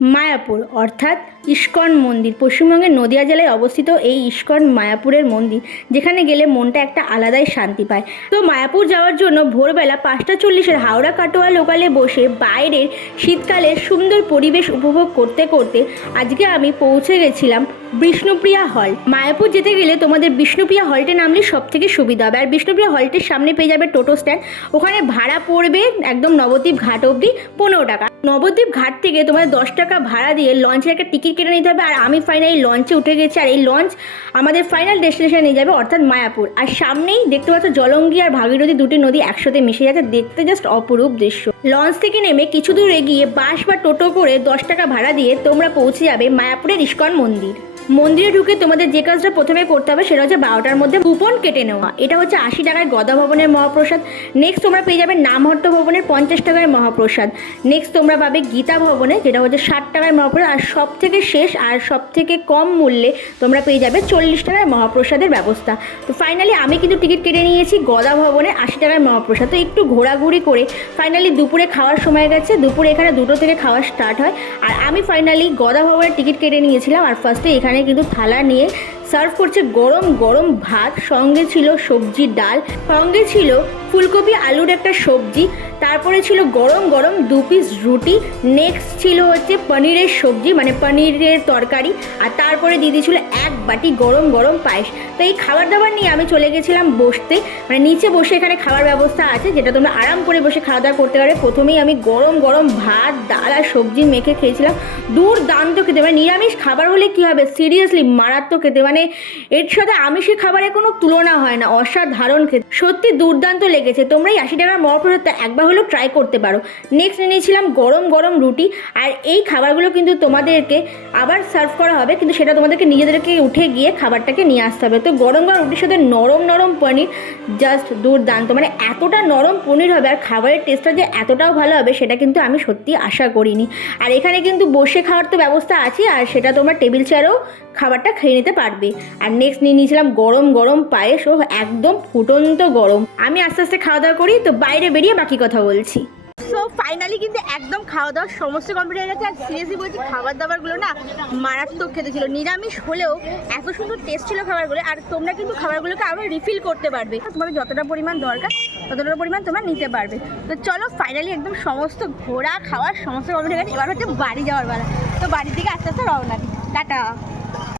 মায়াপুর, অর্থাৎ ইস্কন মন্দির। পশ্চিমবঙ্গের নদিয়া জেলায় অবস্থিত এই ইস্কন মায়াপুরের মন্দির, যেখানে গেলে মনটা একটা আলাদাই শান্তি পায়। তো মায়াপুর যাওয়ার জন্য ভোরবেলা পাঁচটা চল্লিশের হাওড়া কাটোয়া লোকালে বসে বাইরের শীতকালের সুন্দর পরিবেশ উপভোগ করতে করতে আজকে আমি পৌঁছে গেছিলাম বিষ্ণুপ্রিয়া হল। মায়াপুর যেতে গেলে তোমাদের বিষ্ণুপ্রিয়া হলটে নামলে সব থেকে সুবিধা হবে। আর বিষ্ণুপ্রিয়া হলটির সামনে পেয়ে যাবে টোটো স্ট্যান্ড। ওখানে ভাড়া পড়বে একদম নবদ্বীপ ঘাট অবধি পনেরো টাকা। নবদ্বীপ ঘাট থেকে তোমাদের দশ টাকা ভাড়া দিয়ে লঞ্চের একটা টিকিট কেটে নিতে হবে। আর আমি ফাইনালি লঞ্চে উঠে গেছি। আর এই লঞ্চ আমাদের ফাইনাল ডেস্টিনেশনে নিয়ে যাবে অর্থাৎ মায়াপুর। আর সামনেই দেখতে পাচ্ছ জলঙ্গি আর ভাগীরথী দুটি নদী একসাথে মিশে যাচ্ছে। দেখতে জাস্ট অপরূপ দৃশ্য। লঞ্চ থেকে নেমে কিছু দূর এগিয়ে বাস বা টোটো করে দশ টাকা ভাড়া দিয়ে তোমরা পৌঁছে যাবে মায়াপুরের ইস্কন মন্দির। মন্দিরে ঢুকে তোমাদের যে কাজটা প্রথমে করতে হবে সেটা হচ্ছে বারোটার মধ্যে কুপন কেটে নেওয়া। এটা হচ্ছে আশি টাকায় গদা ভবনের মহাপ্রসাদ। নেক্সট তোমরা পেয়ে যাবে নামহট্ট ভবনের পঞ্চাশ টাকায় মহাপ্রসাদ। নেক্সট তোমরা পাবে গীতা ভবনে, যেটা হচ্ছে ষাট টাকায় মহাপ্রসাদ। আর সব থেকে শেষ আর সব থেকে কম মূল্যে তোমরা পেয়ে যাবে চল্লিশ টাকায় মহাপ্রসাদের ব্যবস্থা। তো ফাইনালি আমি কিন্তু টিকিট কেটে নিয়েছি গদা ভবনে আশি টাকায় মহাপ্রসাদ। তো একটু ঘোরাঘুরি করে ফাইনালি দুপুরে খাওয়ার সময় গেছে। দুপুরে এখানে দুটো থেকে খাওয়া স্টার্ট হয়। আর আমি ফাইনালি গদা ভবনের টিকিট কেটে নিয়েছিলাম। আর ফার্স্টে এখানে কিন্তু থালা নিয়ে সার্ভ করছে গরম গরম ভাত। সঙ্গে ছিল সবজি, ডাল। সঙ্গে ছিল ফুলকপি, আলুর একটা সবজি। তারপরে ছিল গরম গরম দু পিস রুটি। নেক্সট ছিল হচ্ছে পনিরের সবজি মানে পনিরের তরকারি। আর তারপরে দিদি ছিল এক বাটি গরম গরম পায়েস। তো এই খাবার দাবার নিয়ে আমি চলে গেছিলাম বসতে। মানে নিচে বসে এখানে খাবার ব্যবস্থা আছে, যেটা তোমরা আরাম করে বসে খাওয়া দাওয়া করতে পারবে। প্রথমেই আমি গরম গরম ভাত, ডাল আর সবজি মেখে খেয়েছিলাম। দুর্দান্ত খেতে মানে নিরামিষ খাবার হলে কী হবে? সিরিয়াসলি মারাত্মক খেতে। মানে এর সাথে আমিষের খাবারের কোনো তুলনা হয় না, অসাধারণ খেতে। সত্যি দুর্দান্ত লেগেছে। তোমরা এই আশি টাকার মহাপ্রসাদটা একবার হলেও ট্রাই করতে পারো। নেক্সট নিয়েছিলাম গরম গরম রুটি আর এই খাবারগুলো কিন্তু তোমাদেরকে আবার সার্ভ করা হবে, কিন্তু সেটা তোমাদেরকে নিজেদেরকে উঠে গিয়ে খাবারটাকে নিয়ে আসতে হবে। তো গরম গরম রুটির সাথে নরম নরম পনির জাস্ট দুর্দান্ত। মানে এতটা নরম পনির হবে আর খাবারের টেস্টটা যে এতটাও ভালো হবে, সেটা কিন্তু আমি সত্যি আশা করিনি। আর এখানে কিন্তু বসে খাওয়ার তো ব্যবস্থা আছে আর সেটা তোমরা টেবিল চেয়ারেও খাবারটা খেয়ে নিতে পারবে। আর নেক্সট নিয়ে নিয়েছিলাম গরম গরম পায়েস ও একদম ফুটন্ত গরম। আমি আস্তে আস্তে খাওয়া দাওয়া করি, তো বাইরে বেরিয়ে বাকি কথা বলছি। সো ফাইনালি কিন্তু একদম খাওয়া দাওয়া সমস্ত কমপ্লিট হয়ে গেছে। আর সিরিয়াসলি বলছি খাবার দাবারগুলো না মারাত্মক খেতে ছিল। নিরামিষ হলেও এত সুন্দর টেস্ট ছিল খাবারগুলো। আর তোমরা কিন্তু খাবারগুলোকে আরও রিফিল করতে পারবে। তোমাদের যতটা পরিমাণ দরকার, ততটা পরিমাণ তোমরা নিতে পারবে। তো চলো ফাইনালি একদম সমস্ত ঘোরা খাওয়ার সমস্ত কমপ্লিট হয়ে গেছে। এবার হচ্ছে বাড়ি যাওয়ার বেলা। তো বাড়ির দিকে আস্তে আস্তে রওনা টাটা।